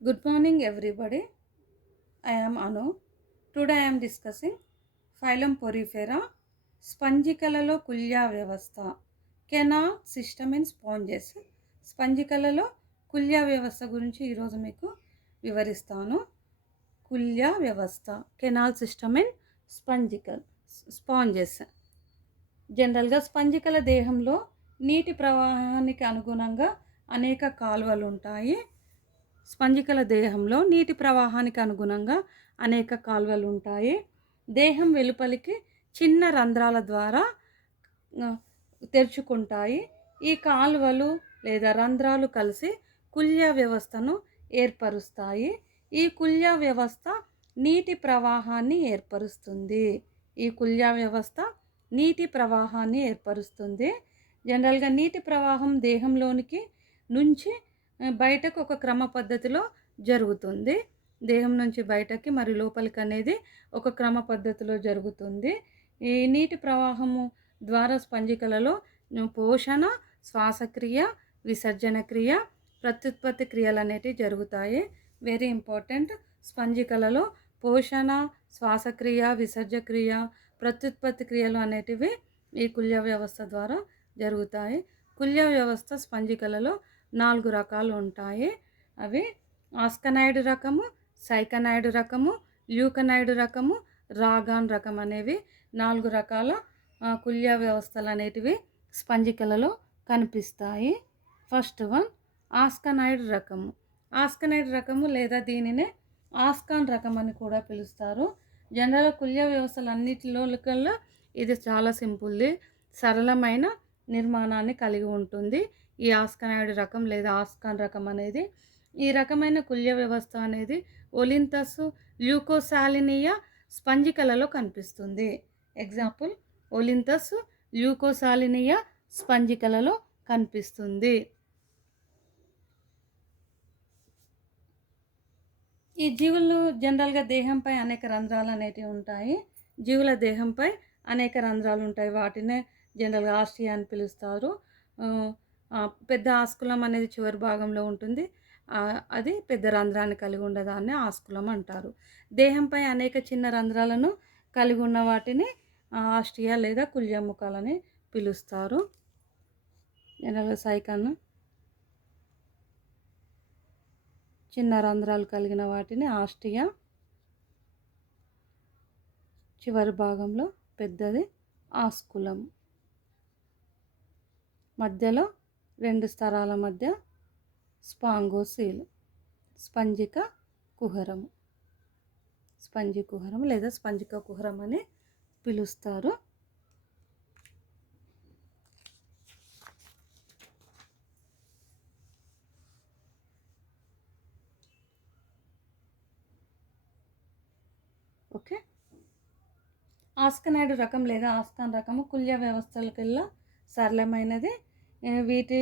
Good morning, everybody. I am Anu. Today I am discussing phylum Porifera, స్పంజికలలో కుల్యా వ్యవస్థ, canal system in sponges. స్పంజికలలో కుల్యా వ్యవస్థ గురించి ఈరోజు మీకు వివరిస్తాను. కుల్యా వ్యవస్థ, కెనాల్ సిస్టమ్ ఇన్ స్పాంజెస్. జనరల్గా స్పంజికల దేహంలో నీటి ప్రవాహానికి అనుగుణంగా అనేక కాలువలు ఉంటాయి. స్పంజికల దేహంలో నీటి ప్రవాహానికి అనుగుణంగా అనేక కాలువలు ఉంటాయి. దేహం వెలుపలికి చిన్న రంధ్రాల ద్వారా తెరుచుకుంటాయి. ఈ కాలువలు లేదా రంధ్రాలు కలిసి కుల్యా వ్యవస్థను ఏర్పరుస్తాయి. ఈ కుల్యా వ్యవస్థ నీటి ప్రవాహాన్ని ఏర్పరుస్తుంది. ఈ కుల్యా వ్యవస్థ నీటి ప్రవాహాన్ని ఏర్పరుస్తుంది. జనరల్గా నీటి ప్రవాహం దేహంలోనికి నుంచి బయటకు ఒక క్రమ పద్ధతిలో జరుగుతుంది. దేహం నుంచి బయటకి మరి లోపలికి అనేది ఒక క్రమ పద్ధతిలో జరుగుతుంది. ఈ నీటి ప్రవాహము ద్వారా స్పంజికలలో పోషణ, శ్వాసక్రియ, విసర్జన క్రియ, ప్రత్యుత్పత్తి క్రియలు అనేటివి జరుగుతాయి. Very important. స్పంజికలలో పోషణ, శ్వాసక్రియ, విసర్జక్రియ, ప్రత్యుత్పత్తి క్రియలు అనేటివి ఈ కుల్య వ్యవస్థ ద్వారా జరుగుతాయి. కుల్య వ్యవస్థ స్పంజికలలో 4 రకాలు ఉంటాయి. అవి ఆస్కనైడ్ రకము, సైకనైడ్ రకము, ల్యూకనైడ్ రకము, రాగాన్ రకం అనేవి 4 రకాల కుల్య వ్యవస్థలు అనేటివి స్పంజికలలో కనిపిస్తాయి. ఫస్ట్ వన్ ఆస్కనైడ్ రకము. ఆస్కనైడ్ రకము లేదా దీనినే ఆస్కాన్ రకం అని కూడా పిలుస్తారు. జనరల్ కుల్య వ్యవస్థలు అన్నిటిలో కల్లా ఇది చాలా సింపుల్ది, సరళమైన నిర్మాణాన్ని కలిగి ఉంటుంది. ఈ ఆస్కనైడ్ రకం లేదా ఆస్కాన్ రకం అనేది, ఈ రకమైన కుల్య వ్యవస్థ అనేది ఒలింతస్, ల్యూకోసాలినియా స్పంజికలలో కనిపిస్తుంది. ఎగ్జాంపుల్ ఒలింతస్, ల్యూకోసాలినియా స్పంజికలలో కనిపిస్తుంది. ఈ జీవులు జనరల్గా దేహంపై అనేక రంధ్రాలు అనేటివి ఉంటాయి. జీవుల దేహంపై అనేక రంధ్రాలు ఉంటాయి. వాటినే జనరల్గా ఆస్ట్రియా అని పిలుస్తారు. పెద్ద ఆస్కులం అనేది చివరి భాగంలో ఉంటుంది. అది పెద్ద రంధ్రాన్ని కలిగి ఉండదాన్ని ఆస్కులం అంటారు. దేహంపై అనేక చిన్న రంధ్రాలను కలిగి ఉన్న వాటిని ఆస్ట్రియా లేదా కుల్యముఖాలని పిలుస్తారు. జనరల్గా సైకన్ చిన్న రంధ్రాలు కలిగిన వాటిని ఆస్ట్రియా, చివరి భాగంలో పెద్దది ఆస్కులం, మధ్యలో 2 స్తరాల మధ్య స్పాంగోసీల్, స్పంజిక కుహరము, స్పంజి కుహరం లేదా స్పంజిక కుహరం అని పిలుస్తారు. ఓకే. ఆస్కనైడ్ రకం లేదా ఆస్కాన్ రకము కుల్య వ్యవస్థలకెల్లా సరళమైనది. వీటి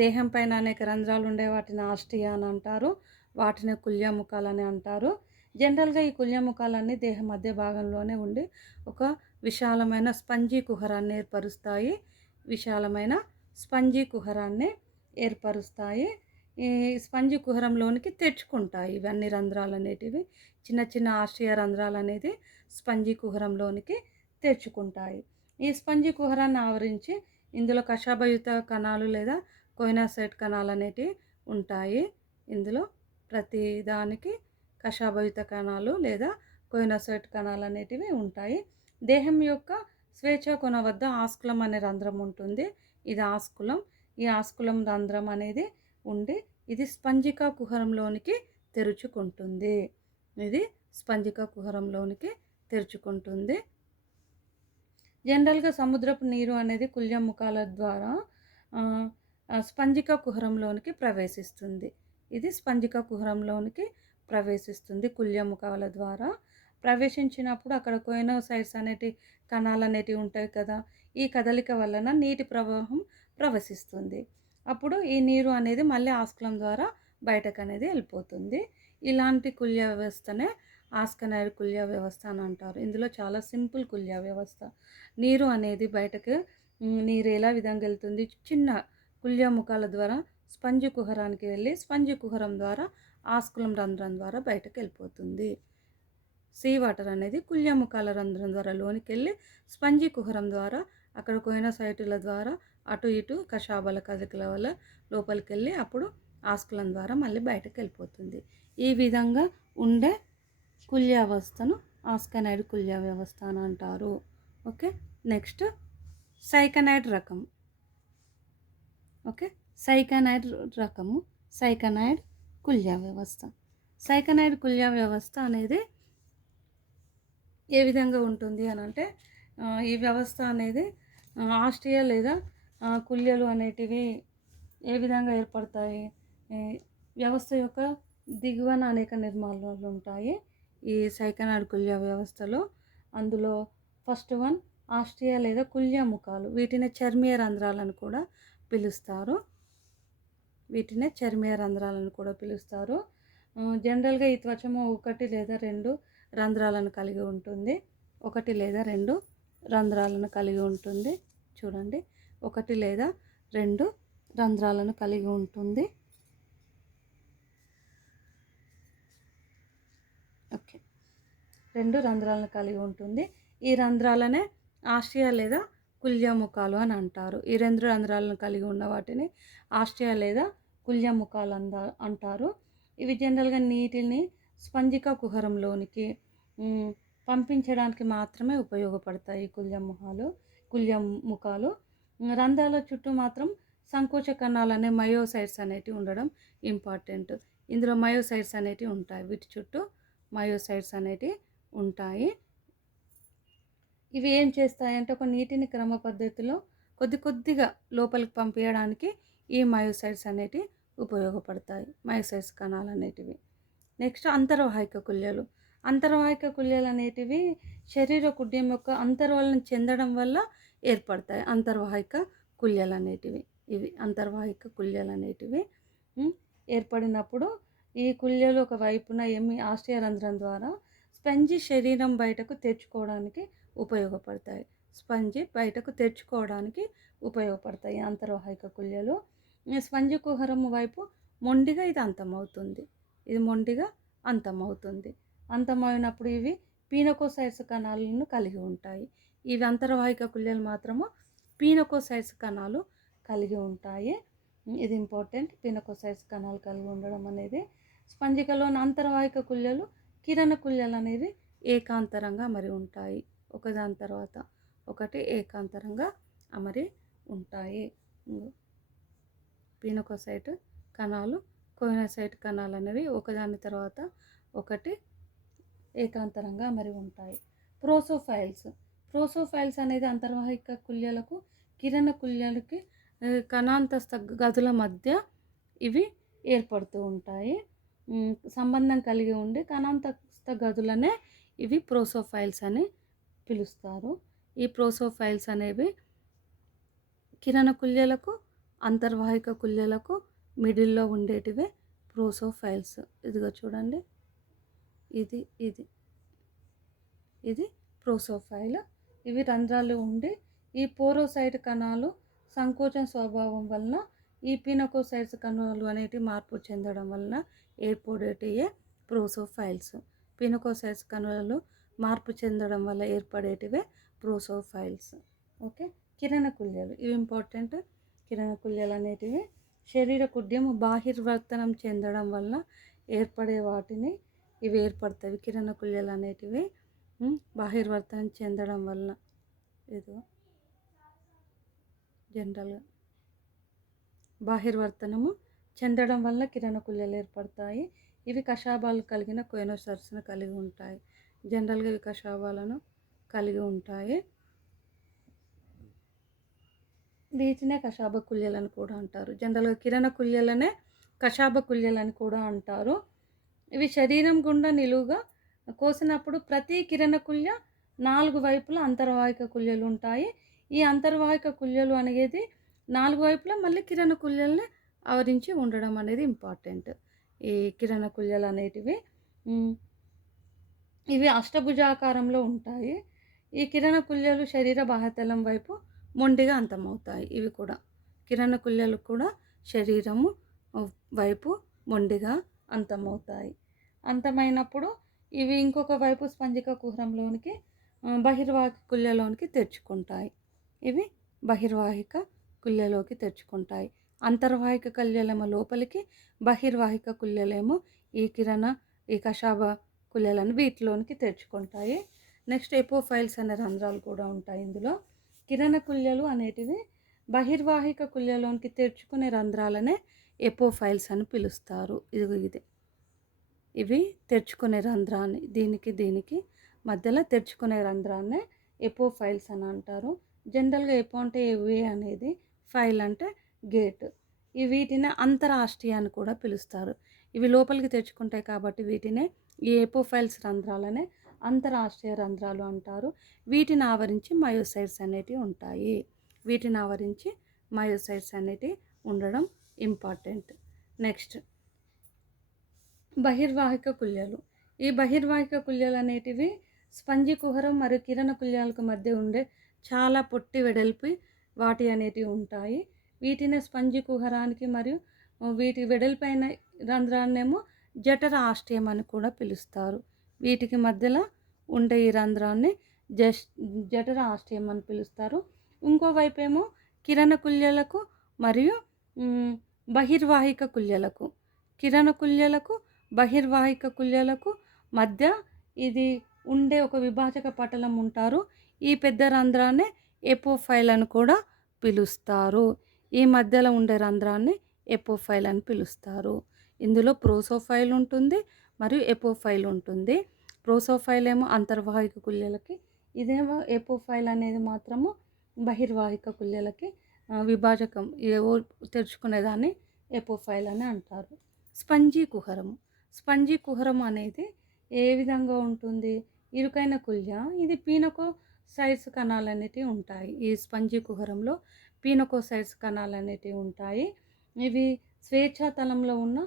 దేహం పైన అనేక రంధ్రాలు ఉండే వాటిని ఆస్ట్రియా అని అంటారు. వాటిని కుల్యముఖాలని అంటారు. జనరల్గా ఈ కుల్యముఖాలన్నీ దేహం మధ్య భాగంలోనే ఉండి ఒక విశాలమైన స్పంజీ కుహరాన్ని ఏర్పరుస్తాయి. విశాలమైన స్పంజీ కుహరాన్ని ఏర్పరుస్తాయి. ఈ స్పంజి కుహరంలోనికి తెచ్చుకుంటాయి ఇవన్నీ రంధ్రాలు అనేటివి. చిన్న చిన్న ఆస్ట్రియా రంధ్రాలు అనేది స్పంజి కుహరంలోనికి తెచ్చుకుంటాయి. ఈ స్పంజి కుహరాన్ని ఆవరించి ఇందులో కషాభయుత కణాలు లేదా కోయినోసైట్ కణాలు అనేటివి ఉంటాయి. ఇందులో ప్రతి దానికి కషాభయుత కణాలు లేదా కోయినోసైట్ కణాలు అనేటివి ఉంటాయి. దేహం యొక్క స్వేచ్ఛ కొన వద్ద ఆస్కులం అనే రంధ్రం ఉంటుంది. ఇది ఆస్కులం. ఈ ఆస్కులం రంధ్రం అనేది ఉండి ఇది స్పంజిక కుహరంలోనికి తెరుచుకుంటుంది. ఇది స్పంజిక కుహరంలోనికి తెరుచుకుంటుంది. జనరల్గా సముద్రపు నీరు అనేది కుల్యముఖాల ద్వారా స్పంజిక కుహరంలోనికి ప్రవేశిస్తుంది. ఇది స్పంజిక కుహరంలోనికి ప్రవేశిస్తుంది. కుల్యముఖాల ద్వారా ప్రవేశించినప్పుడు అక్కడ కోయినోసైట్స్ అనేటి కణాలు అనేటివి ఉంటాయి కదా, ఈ కదలిక వలన నీటి ప్రవాహం ప్రవహిస్తుంది. అప్పుడు ఈ నీరు అనేది మళ్ళీ ఆస్కులం ద్వారా బయటకు అనేది వెళ్ళిపోతుంది. ఇలాంటి కుల్య వ్యవస్థనే ఆస్కనైడ్ కుల్య వ్యవస్థ అని అంటారు. ఇందులో చాలా సింపుల్ కుల్య వ్యవస్థ. నీరు అనేది బయటకు నీరు ఎలా విధంగా వెళ్తుంది, చిన్న కుల్య ముఖాల ద్వారా స్పంజి కుహరానికి వెళ్ళి స్పంజి కుహరం ద్వారా ఆస్కులం రంధ్రం ద్వారా బయటకు వెళ్ళిపోతుంది. సీ వాటర్ అనేది కుల్యముఖాల రంధ్రం ద్వారా లోనికి వెళ్ళి స్పంజి కుహరం ద్వారా అక్కడ కోయినోసైటుల ద్వారా అటు ఇటు కషాబాల కదలికల వల్ల లోపలికి వెళ్ళి అప్పుడు ఆస్కులం ద్వారా మళ్ళీ బయటకు వెళ్ళిపోతుంది. ఈ విధంగా ఉండే కుల్యావస్థను ఆస్కనైడ్ కుల్య వ్యవస్థ అని అంటారు. ఓకే, నెక్స్ట్ సైకనైడ్ రకం. ఓకే, సైకనైడ్ రకము సైకనైడ్ కుల్య వ్యవస్థ. సైకనైడ్ కుల్య వ్యవస్థ అనేది ఏ విధంగా ఉంటుంది అని అంటే ఈ వ్యవస్థ అనేది ఆస్ట్రియా లేదా కుల్యలు అనేటివి ఏ విధంగా ఏర్పడతాయి. వ్యవస్థ యొక్క దిగువన అనేక నిర్మాణాలు ఉంటాయి ఈ సైకనైడ్ కుల్య వ్యవస్థలో. అందులో ఫస్ట్ వన్ ఆస్ట్రియా లేదా కుల్య ముఖాలు. వీటిని చర్మీయ రంధ్రాలను కూడా పిలుస్తారు. జనరల్గా ఈ త్వచము 1 లేదా 2 రంధ్రాలను కలిగి ఉంటుంది. 1 లేదా 2 రంధ్రాలను కలిగి ఉంటుంది. చూడండి, 1 లేదా 2 రంధ్రాలను కలిగి ఉంటుంది. ఓకే, 2 రంధ్రాలను కలిగి ఉంటుంది. ఈ రంధ్రాలనే ఆస్ట్రియా లేదా కుల్యముఖాలు అని అంటారు. ఈ 2 రంధ్రాలను కలిగి ఉన్న వాటిని ఆస్ట్రియా లేదా కుల్యముఖాలు అంటారు. ఇవి జనరల్గా నీటిని స్పంజిక కుహరంలోనికి పంపించడానికి మాత్రమే ఉపయోగపడతాయి కుల్యముఖాలు. రంధ్రాల చుట్టూ మాత్రం సంకోచ కణాలు అనే మయోసైట్స్ అనేటివి ఉండడం ఇంపార్టెంట్. ఇందులో మయోసైట్స్ అనేటివి ఉంటాయి. వీటి చుట్టూ మయోసైట్స్ అనేటివి ఉంటాయి. ఇవి ఏం చేస్తాయంటే ఒక నీటిని క్రమ పద్ధతిలో కొద్దిగా లోపలికి పంపించడానికి ఈ మయోసైట్స్ అనేటివి ఉపయోగపడతాయి. మయోసైట్స్ కణాలు అనేటివి. నెక్స్ట్ అంతర్వాహిక కుల్యలు. అంతర్వాహిక కుల్యలు అనేటివి శరీర కుడ్యం యొక్క అంతర్వలనం చెందడం వల్ల ఏర్పడతాయి అంతర్వాహిక కుల్యలు అనేటివి. ఇవి అంతర్వాహిక కుల్యలు అనేటివి ఏర్పడినప్పుడు ఈ కుల్యలు ఒక వైపున ఆస్ట్రియా రంధ్రం ద్వారా స్పంజి శరీరం బయటకు తెచ్చుకోవడానికి ఉపయోగపడతాయి. అంతర్వాహిక కుల్యలు. స్పంజి కుహరం వైపు మొండిగా ఇది అంతమవుతుంది. అంతమైనప్పుడు ఇవి పీనకోసైట్స్ కణాలను కలిగి ఉంటాయి. ఇవి అంతర్వాహిక కుల్యలు మాత్రము పీనకోసైట్స్ కణాలు కలిగి ఉంటాయి. ఇది ఇంపార్టెంట్. పీనకోసైట్స్ కణాలు కలిగి ఉండడం అనేది. స్పంజికలోని అంతర్వాహిక కుల్యలు కిరణ కుల్యలు అనేవి ఏకాంతరంగా అమరి ఉంటాయి. ఒకదాని తర్వాత ఒకటి ఏకాంతరంగా అమరి ఉంటాయి. పీనకోసైట్ కణాలు కోయినోసైట్ కణాలు అనేవి ఒకదాని తర్వాత ఒకటి ఏకాంతరంగా అమరి ఉంటాయి. ప్రోసోఫైల్స్ అనేది అంతర్వాహిక కుల్యలకు కిరణ కుల్యలకి కణాంతస్థ గదుల మధ్య ఇవి ఏర్పడుతూ ఉంటాయి. సంబంధం కలిగి ఉండి కణాంతస్థ గదులనే ఇవి ప్రోసోఫైల్స్ అని పిలుస్తారు. ఈ ప్రోసోఫైల్స్ అనేవి కిరణ కుల్యలకు అంతర్వాహిక కుల్యలకు మిడిల్లో ఉండేటివే ప్రోసోఫైల్స్. ఇదిగో చూడండి, ఇది ప్రోసోఫైల్. ఇవి రంధ్రాలు ఉండి ఈ పోరోసైట్ కణాలు సంకోచం స్వభావం వలన ఈ పీనకోసైట్స్ కణాలు అనేటివి మార్పు చెందడం వలన ఏర్పడేటివే ప్రోసోఫైల్స్. పీనకోసైట్స్ కణాలు మార్పు చెందడం వల్ల ఏర్పడేటివే ప్రోసోఫైల్స్. ఓకే, కిరణ కుల్యలు ఇవి ఇంపార్టెంట్. కిరణ కుల్యలు అనేటివి శరీర కుడ్యం బాహిర్వర్తనం చెందడం వల్ల ఏర్పడే వాటిని ఇవి ఏర్పడతాయి. కిరణ కుల్యలు అనేటివి బాహిర్వర్తనం చెందడం వల్ల జనరల్గా బాహిర్వర్తనము చెందడం వల్ల కిరణ కుల్యలు ఏర్పడతాయి. ఇవి కషాబాలు కలిగిన కోయినోసైట్స్ను కలిగి ఉంటాయి. జనరల్గా ఇవి కషాబాలను కలిగి ఉంటాయి. వీటినే కషాబ కుల్యలని కూడా అంటారు. జనరల్గా కిరణ కుల్యలనే కషాబ కుల్యలని కూడా అంటారు. ఇవి శరీరం గుండా నిలువుగా కోసినప్పుడు ప్రతి కిరణ కుల్య 4 వైపులా అంతర్వాహిక కుల్యలు ఉంటాయి. ఈ అంతర్వాహిక కుల్యలు అనేది 4 వైపులా మళ్ళీ కిరణ కుల్యల్ని ఆవరించి ఉండడం అనేది ఇంపార్టెంట్. ఈ కిరణ కుల్యలు అనేటివి ఇవి అష్టభుజాకారంలో ఉంటాయి. ఈ కిరణ కుల్యలు శరీర బాహ్యతలం వైపు మొండిగా అంతమవుతాయి. ఇవి కూడా కిరణ కుల్యలు కూడా శరీరము వైపు మొండిగా అంతమవుతాయి. అంతమైనప్పుడు ఇవి ఇంకొక వైపు స్పంజిక కుహరంలోనికి బహిర్వాహిక కుల్యలోనికి తెరుచుకుంటాయి. ఇవి బహిర్వాహిక కుల్యలోకి తెరుచుకుంటాయి. అంతర్వాహిక కుల్యలేమో లోపలికి, బహిర్వాహిక కుల్యలేమో ఈ కషాభ కుల్యలను వీటిలోనికి తెరుచుకుంటాయి. నెక్స్ట్ ఎపోఫైల్స్ అనే రంధ్రాలు కూడా ఉంటాయి ఇందులో. కిరణ కుల్యలు అనేటివి బహిర్వాహిక కుల్యలోనికి తెరుచుకునే రంధ్రాలనే ఎపోఫైల్స్ అని పిలుస్తారు. ఇవి తెరుచుకునే రంధ్రాన్ని దీనికి మధ్యలో తెరుచుకునే రంధ్రాన్నే ఎపోఫైల్స్ అని అంటారు. జనరల్గా ఎపో అంటే వే అనేది, ఫైల్ అంటే గేట్. వీటిని అంతరాష్ట్రీయ అని కూడా పిలుస్తారు. ఇవి లోపలికి తెరుచుకుంటాయి కాబట్టి వీటినే ఈ ఎపోఫైల్స్ రంధ్రాలనే అంతరాష్ట్రీయ రంధ్రాలు అంటారు. వీటిని ఆవరించి మయోసైట్స్ అనేటివి ఉంటాయి. వీటిని ఆవరించి మయోసైట్స్ అనేటివి ఉండడం ఇంపార్టెంట్. నెక్స్ట్ బహిర్వాహిక కుల్యలు. ఈ బహిర్వాహిక కుల్యలు అనేటివి స్పంజి కుహరం మరియు కిరణ కుల్యాలకు మధ్య ఉండే చాలా పొట్టి వెడల్పి వాటి అనేటివి ఉంటాయి. వీటిని స్పంజి కుహరానికి మరియు వీటి వెడల్పైన రంధ్రాన్నేమో జఠర ఆస్ట్రియం అని కూడా పిలుస్తారు. వీటికి మధ్యలో ఉండే ఈ రంధ్రాన్ని జఠర ఆస్ట్రియం అని పిలుస్తారు. ఇంకోవైపు ఏమో కిరణ కుల్యలకు మరియు బహిర్వాహిక కుల్యలకు, కిరణ కుల్యలకు బహిర్వాహిక కుల్యలకు మధ్య ఇది ఉండే ఒక విభాజక పటలం ఉంటారు. ఈ పెద్ద రంధ్రాన్ని ఎపోఫైల్ అని కూడా పిలుస్తారు. ఈ మధ్యలో ఉండే రంధ్రాన్ని ఎపోఫైల్ అని పిలుస్తారు. ఇందులో ప్రోసోఫైల్ ఉంటుంది మరియు ఎపోఫైల్ ఉంటుంది. ప్రోసోఫైల్ ఏమో అంతర్వాహిక కుల్యలకి, ఇదేమో ఎపోఫైల్ అనేది మాత్రము బహిర్వాహిక కుల్యలకి విభాజకం తెరుచుకునేదాన్ని ఎపోఫైల్ అని అంటారు. స్పంజీ కుహరము. స్పంజీ కుహరం అనేది ఏ విధంగా ఉంటుంది? ఇరుకైన కుల్య. ఇది పీనకోసైట్స్ కణాలు అనేటివి ఉంటాయి. ఈ స్పంజీ కుహరంలో పీనకోసైట్స్ కణాలు అనేటివి ఉంటాయి. ఇవి స్వేచ్ఛాతలంలో ఉన్న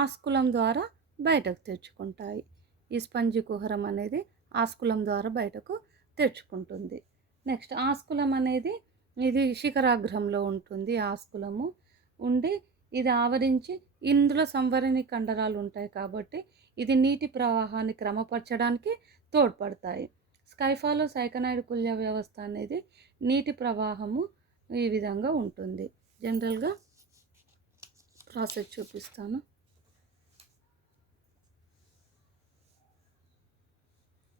ఆస్కులం ద్వారా బయటకు తెరుచుకుంటాయి. ఈ స్పంజీ కుహరం అనేది ఆస్కులం ద్వారా బయటకు తెరుచుకుంటుంది. నెక్స్ట్ ఆస్కులం అనేది ఇది శిఖరాగ్రంలో ఉంటుంది. ఆస్కులము ఉండి ఇది ఆవరించి ఇందులో సంవరణి కండరాలు ఉంటాయి కాబట్టి ఇది నీటి ప్రవాహాన్ని క్రమపరచడానికి తోడ్పడతాయి. స్కైఫాలో సైకనాయిడ్ కుల్య వ్యవస్థ అనేది నీటి ప్రవాహము ఈ విధంగా ఉంటుంది. జనరల్గా ప్రాసెస్ చూపిస్తాను.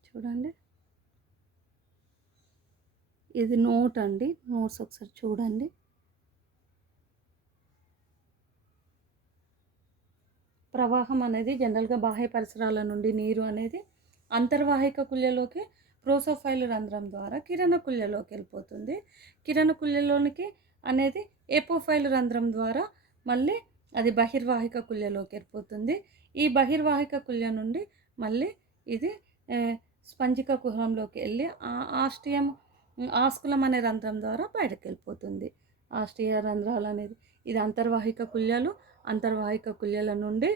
చూడండి, ఇది నోట్ అండి. నోట్స్ ఒకసారి చూడండి. ప్రవాహం అనేది జనరల్గా బాహ్య పరిసరాల నుండి నీరు అనేది అంతర్వాహిక కుల్యలోకి ప్రోసోఫైల్ రంధ్రం ద్వారా కిరణ కుల్యలోకి వెళ్ళిపోతుంది. కిరణ కుల్యలోనికి అనేది ఎపోఫైల్ రంధ్రం ద్వారా మళ్ళీ అది బహిర్వాహిక కుల్యలోకి వెళ్ళిపోతుంది. ఈ బహిర్వాహిక కుల్య నుండి మళ్ళీ ఇది స్పంజిక కుహరంలోకి వెళ్ళి ఆస్కులం అనే రంధ్రం ద్వారా బయటకు వెళ్ళిపోతుంది. ఆస్ట్రియ రంధ్రాలు అనేది ఇది అంతర్వాహిక కుల్యలు. అంతర్వాహిక కుల్యల నుండి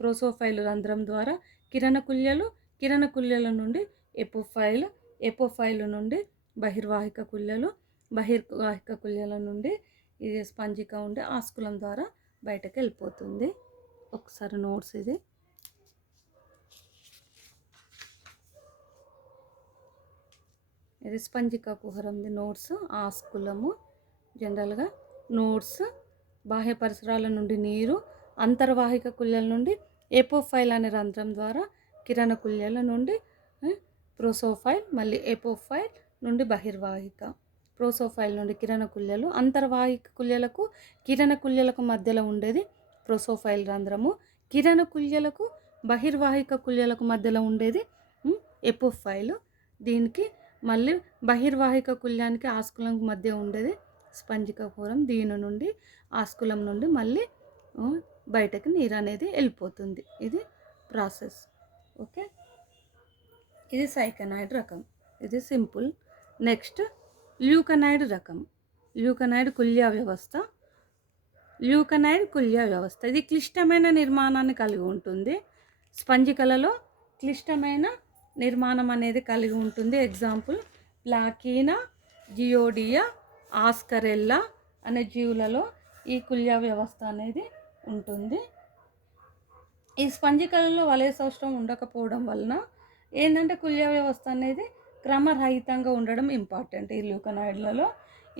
ప్రోసోఫైల్ రంధ్రం ద్వారా కిరణ కుల్యలు, కిరణ కుల్యల నుండి ఎపోఫైల్ నుండి బహిర్వాహిక కుల్యలు, బహిర్వాహిక కుల్యల నుండి ఇది స్పంజిక ఉండే ఆస్కులం ద్వారా బయటకు వెళ్ళిపోతుంది. ఒకసారి నోట్స్ ఇది స్పంజిక కుహరంది నోట్స్. ఆస్కులము జనరల్గా నోట్స్ బాహ్య పరిసరాల నుండి నీరు, అంతర్వాహిక కుల్యల నుండి ఎపోఫైల్ అనే రంధ్రం ద్వారా కిరణ కుల్యల నుండి ప్రోసోఫైల్, మళ్ళీ ఎపోఫైల్ నుండి బహిర్వాహిక, ప్రోసోఫైల్ నుండి కిరణ కుల్యలు, అంతర్వాహిక కుల్యలకు కిరణ కుల్యలకు మధ్యలో ఉండేది ప్రోసోఫైల్ రంధ్రము, కిరణ కుల్యలకు బహిర్వాహిక కుల్యలకు మధ్యలో ఉండేది ఎపోఫైల్. దీనికి మళ్ళీ బహిర్వాహిక కుల్యానికి ఆస్కులం మధ్య ఉండేది స్పంజిక కుహరం. దీని నుండి ఆస్కులం నుండి మళ్ళీ బయటకు నీరు అనేది వెళ్ళిపోతుంది. ఇది ప్రాసెస్. ఓకే, ఇది సైకనాయిడ్ రకం. ఇది సింపుల్. నెక్స్ట్ ల్యూకనాయిడ్ రకం. ల్యూకనాయిడ్ కుల్య వ్యవస్థ. ల్యూకనాయిడ్ కుల్య వ్యవస్థ ఇది క్లిష్టమైన నిర్మాణాన్ని కలిగి ఉంటుంది. స్పంజికలలో క్లిష్టమైన నిర్మాణం అనేది కలిగి ఉంటుంది. ఎగ్జాంపుల్ ప్లాకీనా, జియోడియా, ఆస్కరెల్లా అనే జీవులలో ఈ కుల్య వ్యవస్థ అనేది ఉంటుంది. ఈ స్పంజికలలో వలయ సౌష్టవం ఉండకపోవడం వలన ఏంటంటే కుల్య వ్యవస్థ అనేది క్రమరహితంగా ఉండడం ఇంపార్టెంట్ ఈ ల్యూకనాయిడ్లలో.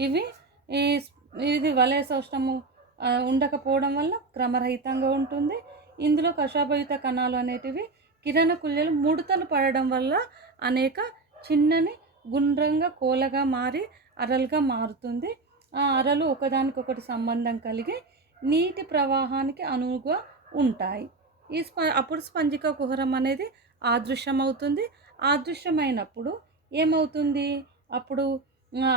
ఇవి ఈ ఇది వలయ సౌష్టము ఉండకపోవడం వల్ల క్రమరహితంగా ఉంటుంది. ఇందులో కషాభయుత కణాలు అనేటివి కిరణ కుల్యలు ముడతలు పడడం వల్ల అనేక చిన్నని గుండ్రంగా కోలగా మారి అరలుగా మారుతుంది. ఆ అరలు ఒకదానికొకటి సంబంధం కలిగి నీటి ప్రవాహానికి అనువుగా ఉంటాయి. అప్పుడు స్పంజిక కుహరం అనేది ఆదృశ్యమవుతుంది. ఆదృశ్యమైనప్పుడు ఏమవుతుంది, అప్పుడు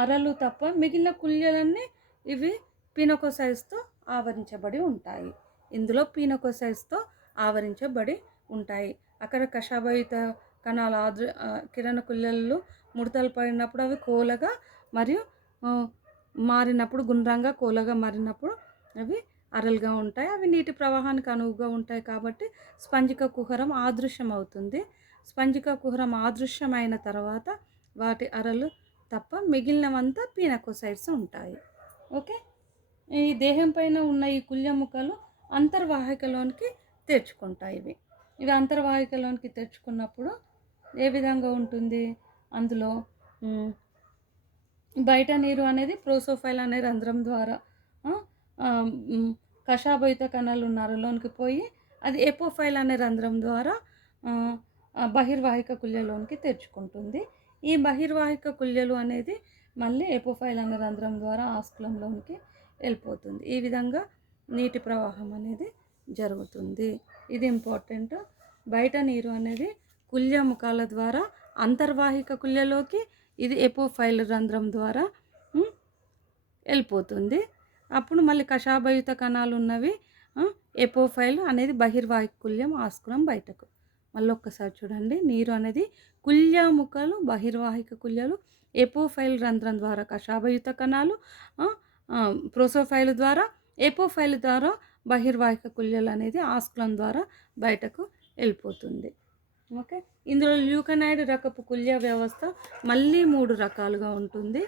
అరలు తప్ప మిగిలిన కుల్యలన్నీ ఇవి పినోకోసైట్స్తో ఆవరించబడి ఉంటాయి. ఇందులో పినోకోసైట్స్తో ఆవరించబడి ఉంటాయి. అక్కడ కషాభయుత కణాల కిరణ కుల్యలు ముడతలు పడినప్పుడు అవి కోలగా మరియు మారినప్పుడు గుండ్రంగా కోలగా మారినప్పుడు అవి అరలుగా ఉంటాయి. అవి నీటి ప్రవాహానికి అనువుగా ఉంటాయి కాబట్టి స్పంజిక కుహరం ఆదృశ్యం అవుతుంది. స్పంజిక కుహరం ఆదృశ్యమైన తర్వాత వాటి అరలు తప్ప మిగిలినవంతా పినోకోసైట్స్ ఉంటాయి. ఓకే, ఈ దేహం పైన ఉన్న ఈ కుల్యముకలు అంతర్వాహికలోనికి తెరుచుకుంటాయి. ఇవి అంతర్వాహికలోనికి తెరుచుకున్నప్పుడు ఏ విధంగా ఉంటుంది, అందులో బయట నీరు అనేది ప్రోసోఫైల్ అనే రంధ్రం ద్వారా కషాభయుత కణాలు నరలోనికి పోయి అది ఎపోఫైల్ అనే రంధ్రం ద్వారా బహిర్వాహిక కుల్యలోనికి తెరుచుకుంటుంది. ఈ బహిర్వాహిక కుల్యలు అనేది మళ్ళీ ఎపోఫైల్ అనే రంధ్రం ద్వారా ఆస్కులంలోనికి వెళ్ళిపోతుంది. ఈ విధంగా నీటి ప్రవాహం అనేది జరుగుతుంది. ఇది ఇంపార్టెంట్. బయట నీరు అనేది కుల్యముఖాల ద్వారా అంతర్వాహిక కుల్యలోకి, ఇది ఎపోఫైల్ రంధ్రం ద్వారా వెళ్ళిపోతుంది. అప్పుడు మళ్ళీ కషాభయుత కణాలు ఉన్నవి ఎపోఫైల్ అనేది బహిర్వాహిక కుల్యం, ఆస్కులం బయటకు. మళ్ళీ ఒక్కసారి చూడండి, నీరు అనేది కుల్యముఖాలు, బహిర్వాహిక కుల్యలు, ఎపోఫైల్ రంధ్రం ద్వారా కషాభయుత కణాలు, ప్రోసోఫైల్ ద్వారా, ఎపోఫైల్ ద్వారా బహిర్వాహిక కుల్యలు అనేది ఆస్కులం ద్వారా బయటకు వెళ్ళిపోతుంది. ఓకే, ఇందులో ల్యూకనాయిడ్ రకపు కుల్య వ్యవస్థ మళ్ళీ 3 రకాలుగా ఉంటుంది.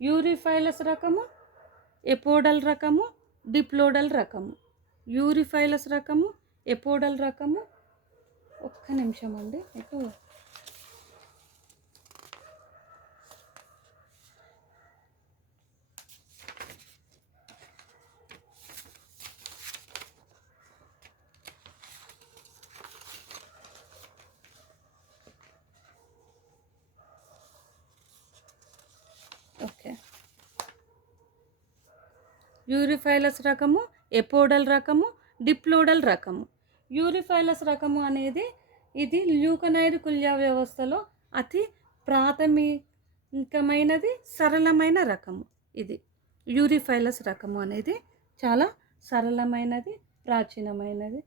యూరిఫైలస్ రకము, ఎపోడల్ రకము, డిప్లోడల్ రకము. యూరిఫైలస్ రకము, ఎపోడల్ రకము. ఒక్క నిమిషం అండి, మీకు ఓకే. యూరిఫైలస్ రకము, ఎపోడల్ రకము, డిప్లోడల్ రకము. యూరిఫైలస్ రకము అనేది ఇది ల్యూకనాయిడ్ కుల్య వ్యవస్థలో అతి ప్రాథమికమైనది, సరళమైన రకము. ఇది యూరిఫైలస్ రకము అనేది చాలా సరళమైనది, ప్రాచీనమైనది,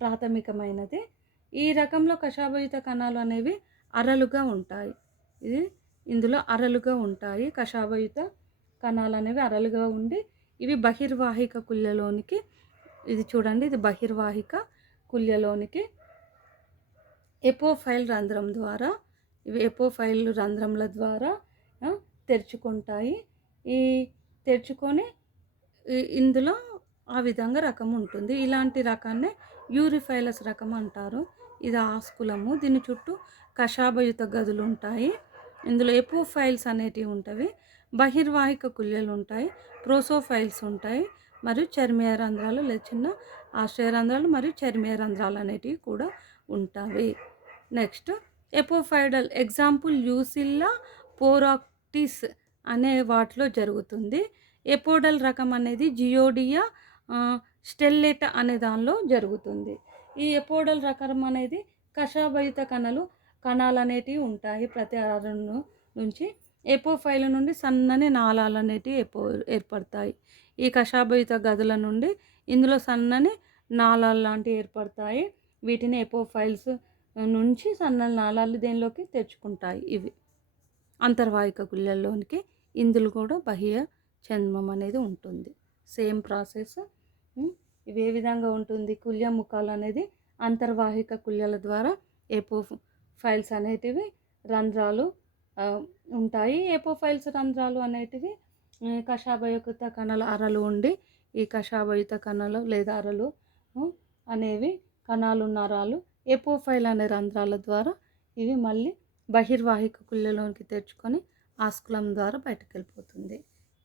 ప్రాథమికమైనది. ఈ రకంలో కషాభయుత కణాలు అనేవి అరలుగా ఉంటాయి. ఇందులో అరలుగా ఉంటాయి. కషాభయుత కణాలు అనేవి అరలుగా ఉండి ఇవి బహిర్వాహిక కుల్యలోనికి, ఇది చూడండి, ఇది బహిర్వాహిక కుల్యలోనికి ఎపోఫైల్ రంధ్రం ద్వారా, ఇవి ఎపోఫైల్ రంధ్రముల ద్వారా తెరుచుకుంటాయి. ఈ తెరుచుకొని ఇందులో ఆ విధంగా రకం ఉంటుంది. ఇలాంటి రకాన్నే యూరిఫైలస్ రకం అంటారు. ఇది ఆస్కులము. దీని చుట్టూ కషాభయుత గదులు ఉంటాయి. ఇందులో ఎపోఫైల్స్ అనేటివి ఉంటాయి, బహిర్వాహిక కుల్యలు ఉంటాయి, ప్రోసోఫైల్స్ ఉంటాయి, మరియు చర్మీయ రంధ్రాలు లేదా చిన్న ఆశ్రయ రంధ్రాలు మరియు చర్మీయ రంధ్రాలు అనేటివి కూడా ఉంటాయి. నెక్స్ట్ ఎపోఫైడల్ ఎగ్జాంపుల్ యూసిల్లా పోరాక్టిస్ అనే వాటిలో జరుగుతుంది. ఎపోడల్ రకం అనేది జియోడియా స్టెల్లెటా అనే దానిలో జరుగుతుంది. ఈ ఎపోడల్ రకం అనేది కషాభయుత కణాలు అనేటివి ఉంటాయి. ప్రతి అరణు నుంచి ఎపోఫైల్ నుండి సన్నని నాళాలు అనేటివి ఏర్పడతాయి. ఈ కషాభయుత గదుల నుండి ఇందులో సన్నని నాళాలు లాంటివి ఏర్పడతాయి. వీటిని ఎపోఫైల్స్ నుంచి సన్నని నాళాలు దేనిలోకి తెచ్చుకుంటాయి. ఇవి అంతర్వాహిక కుల్యల్లోనికి. ఇందులో కూడా బాహ్య చర్మం అనేది ఉంటుంది. Same process. ఇవి ఏ విధంగా ఉంటుంది? కుల్య ముఖాలు అనేది అంతర్వాహిక కుల్యల ద్వారా ఎపోఫైల్స్ అనేటివి రంధ్రాలు ఉంటాయి. ఎపోఫైల్స్ రంధ్రాలు అనేటివి కషాభయుత కణాల అరలు ఉండి, ఈ కషాభయుత కణాలు లేదా అరలు అనేవి కణాలు నరాలు ఎపోఫైల్ అనే రంధ్రాల ద్వారా ఇవి మళ్ళీ బహిర్వాహిక కుల్యలోనికి తెచ్చుకొని ఆస్కులం ద్వారా బయటకు వెళ్ళిపోతుంది.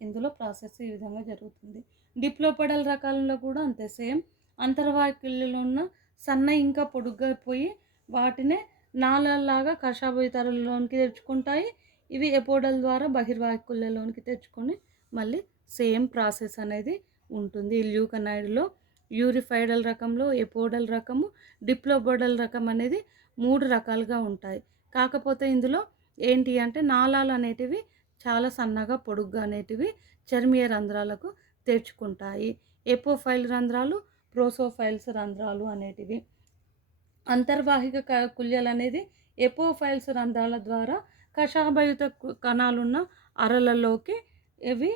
ఇందులో ప్రాసెస్ ఈ విధంగా జరుగుతుంది. డిప్లోపడల్ రకాలలో కూడా అంతే, సేమ్. అంతర్వాహిక కుల్యలో ఉన్న సన్న ఇంకా పొడుగ్గా పోయి వాటినే నాళాల్లాగా కషాభయుతరలోనికి తెచ్చుకుంటాయి. ఇవి ఎపోడల్ ద్వారా బహిర్వాహిక కుల్యలోనికి తెచ్చుకొని మళ్ళీ సేమ్ ప్రాసెస్ అనేది ఉంటుంది. ల్యూకనాయిడ్లో యూరిఫైడల్ రకంలో, ఎపోడల్ రకము, డిప్లోపడల్ రకం అనేది 3 రకాలుగా ఉంటాయి. కాకపోతే ఇందులో ఏంటి అంటే నాళాలు అనేటివి చాలా సన్నగా పొడుగ్గా అనేటివి చర్మీయ రంధ్రాలకు తెరుచుకుంటాయి. ఎపోఫైల్ రంధ్రాలు, ప్రోసోఫైల్స్ రంధ్రాలు అనేటివి. అంతర్వాహిక కుల్యలు అనేది ఎపోఫైల్స్ రంధ్రాల ద్వారా కషాభయుత కణాలున్న అరలలోకి ఇవి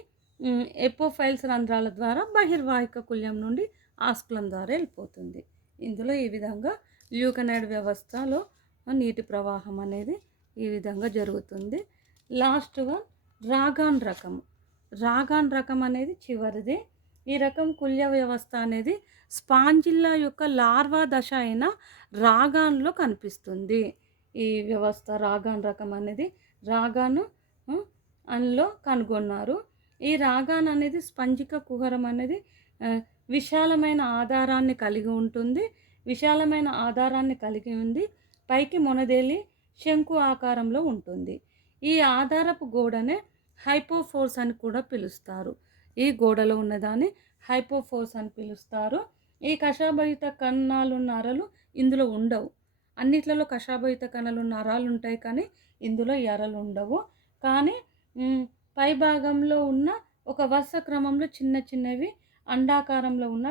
ఎపోఫైల్స్ రంధ్రాల ద్వారా బహిర్వాహిక కుల్యం నుండి ఆస్కులం ద్వారా వెళ్ళిపోతుంది. ఇందులో ఈ విధంగా ల్యూకనాయిడ్ వ్యవస్థలో నీటి ప్రవాహం అనేది ఈ విధంగా జరుగుతుంది. లాస్ట్ వన్ రాగాన్ రకము. రాగాన్ రకం అనేది చివరిది. ఈ రకం కుల్య వ్యవస్థ అనేది స్పాంజిల్లా యొక్క లార్వా దశ అయిన రాగాన్లో కనిపిస్తుంది. ఈ వ్యవస్థ రాగాన్ రకం అనేది రాగాను అందులో కనుగొన్నారు. ఈ రాగాన్ అనేది స్పంజిక కుహరం అనేది విశాలమైన ఆధారాన్ని కలిగి ఉంటుంది. విశాలమైన ఆధారాన్ని కలిగి ఉంది. పైకి మొనదేలి శంకు ఆకారంలో ఉంటుంది. ఈ ఆధారపు గోడనే హైపోఫోర్స్ అని కూడా పిలుస్తారు. ఈ గోడలో ఉన్నదాన్ని హైపోఫోర్స్ అని పిలుస్తారు. ఈ కషాభయుత కణాలున్న అరలు ఇందులో ఉండవు. అన్నిట్లలో కషాభయుత కణాలున్న అరాలు ఉంటాయి, కానీ ఇందులో ఈ అరలు ఉండవు. కానీ పై భాగంలో ఉన్న ఒక వరుస క్రమంలో చిన్న చిన్నవి అండాకారంలో ఉన్న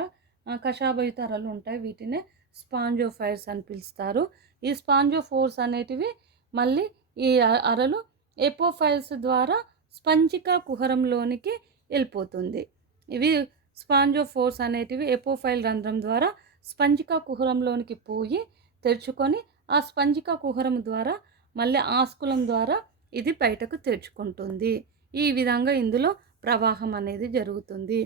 కషాభయుత అరలు ఉంటాయి. వీటినే స్పాంజోఫైర్స్ అని పిలుస్తారు. ఈ స్పాంజోఫోర్స్ అనేటివి మళ్ళీ ఈ అరలు ఎపోఫైల్స్ ద్వారా స్పంజిక కుహరంలోనికి వెళ్ళిపోతుంది. ఇవి స్పాంజోఫోర్స్ అనేటివి ఎపోఫైల్ రంధ్రం ద్వారా స్పంజిక కుహరంలోనికి పోయి తెరుచుకొని ఆ స్పంజిక కుహరం ద్వారా మళ్ళీ ఆస్కులం ద్వారా ఇది బయటకు తెరుచుకుంటుంది. ఈ విధంగా ఇందులో ప్రవాహం అనేది జరుగుతుంది.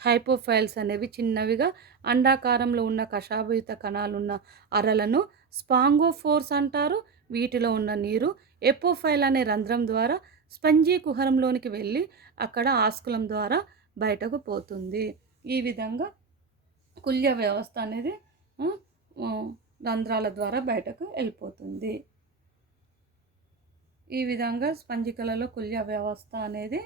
హైపోఫైల్స్ అనేవి చిన్నవిగా అండాకారంలో ఉన్న కషాభయుత కణాలున్న అరలను స్పాంగోఫోర్స్ అంటారు. వీటిలో ఉన్న నీరు ఎపోఫైల్ అనే రంధ్రం ద్వారా స్పంజీ కుహరంలోనికి వెళ్ళి అక్కడ ఆస్కులం ద్వారా బయటకు పోతుంది. ఈ విధంగా కుల్య వ్యవస్థ అనేది రంధ్రాల ద్వారా బయటకు వెళ్ళిపోతుంది. ఈ విధంగా స్పంజికలలో కుల్య వ్యవస్థ అనేది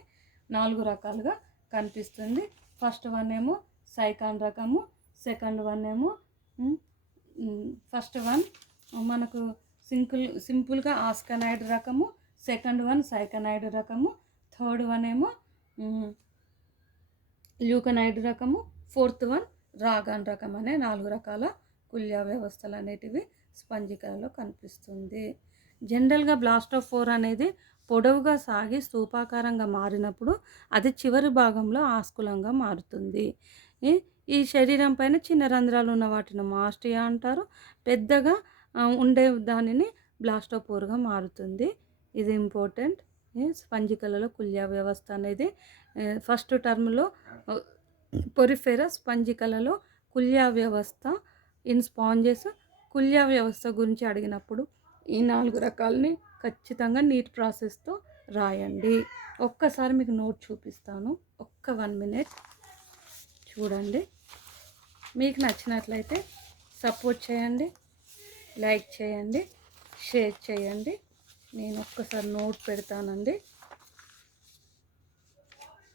4 రకాలుగా కనిపిస్తుంది. ఫస్ట్ వన్ ఏమో సైకాన్ రకము, సెకండ్ వన్ ఏమో ఫస్ట్ వన్ మనకు సింపుల్గా ఆస్కనైడ్ రకము, సెకండ్ వన్ సైకనైడ్ రకము, థర్డ్ వన్ ఏమో ల్యూకనైడ్ రకము, ఫోర్త్ వన్ రాగాన్ రకం అనే 4 రకాల కుల్య వ్యవస్థలు అనేటివి స్పంజికలలో కనిపిస్తుంది. జనరల్గా బ్లాస్టోఫోర్ అనేది పొడవుగా సాగి స్తూపాకారంగా మారినప్పుడు అది చివరి భాగంలో ఆస్కులంగా మారుతుంది. ఈ శరీరం పైన చిన్న రంధ్రాలు ఉన్న వాటిని మాస్టియా అంటారు. పెద్దగా ఉండే దానిని బ్లాస్టోపోర్గా మారుతుంది. ఇది ఇంపార్టెంట్. స్పంజికలలో కుల్య వ్యవస్థ అనేది ఫస్ట్ టర్మ్లో పొరిఫెరస్ స్పంజికలలో కుల్య వ్యవస్థ ఇన్ స్పాంజెస్ కుల్య వ్యవస్థ గురించి అడిగినప్పుడు ఈ 4 రకాలని ఖచ్చితంగా నీట్ ప్రాసెస్తో రాయండి. ఒక్కసారి మీకు నోట్ చూపిస్తాను. ఒక్క 1 మినిట్ చూడండి. మీకు నచ్చినట్లయితే సపోర్ట్ చేయండి, లైక్ చేయండి, షేర్ చేయండి. నేను ఒక్కసారి నోట్ పెడతానండి.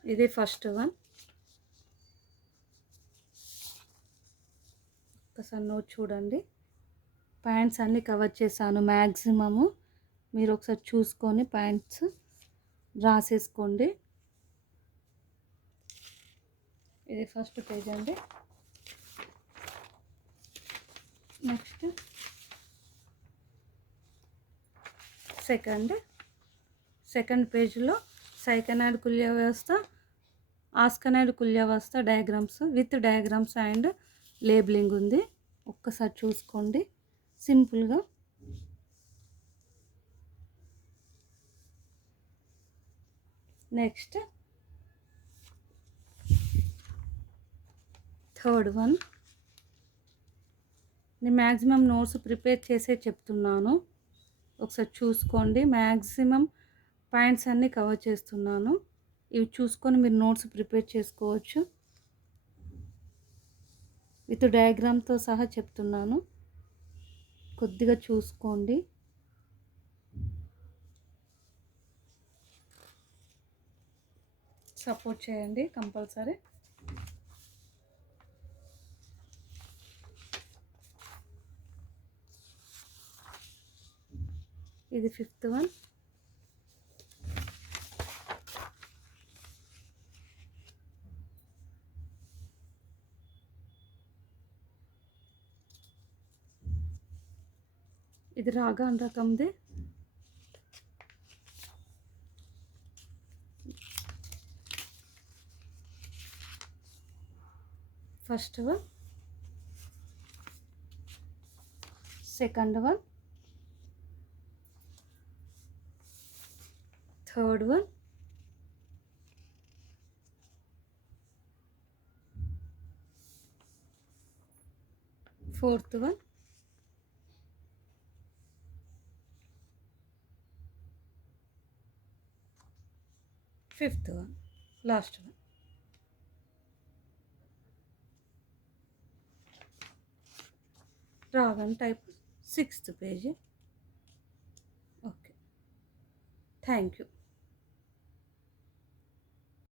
ఇది ఫస్ట్ వన్. ఒక్కసారి నోట్ చూడండి. పాయింట్స్ అన్నీ కవర్ చేశాను మ్యాక్సిమము. మీరు ఒకసారి చూసుకొని పాయింట్స్ రాసేసుకోండి. ఇది ఫస్ట్ పేజ్ అండి. నెక్స్ట్ సెకండ్ పేజ్లో సైకనాయిడ్ కుల్య వ్యవస్థ, ఆస్కనాయిడ్ కుల్య వ్యవస్థ diagrams with diagrams and labelling ఉంది, ఒక్కసారి చూసుకోండి సింపుల్గా. Next third one. నేను మ్యాక్సిమం నోట్స్ ప్రిపేర్ చేసే చెప్తున్నాను, ఒకసారి చూసుకోండి. మ్యాక్సిమం పాయింట్స్ అన్నీ కవర్ చేస్తున్నాను, ఇవి చూసుకొని మీరు నోట్స్ ప్రిపేర్ చేసుకోవచ్చు. విత్ డయాగ్రామ్తో సహా చెప్తున్నాను, కొద్దిగా చూసుకోండి. సపోర్ట్ చేయండి కంపల్సరీ. ఇది ఫిఫ్త్ వన్. ఇది రాగాన్ రకంది. First one, second one, third one, fourth one, fifth one, last one. రాగన్ టైప్ 6th పేజీ. Okay, thank you.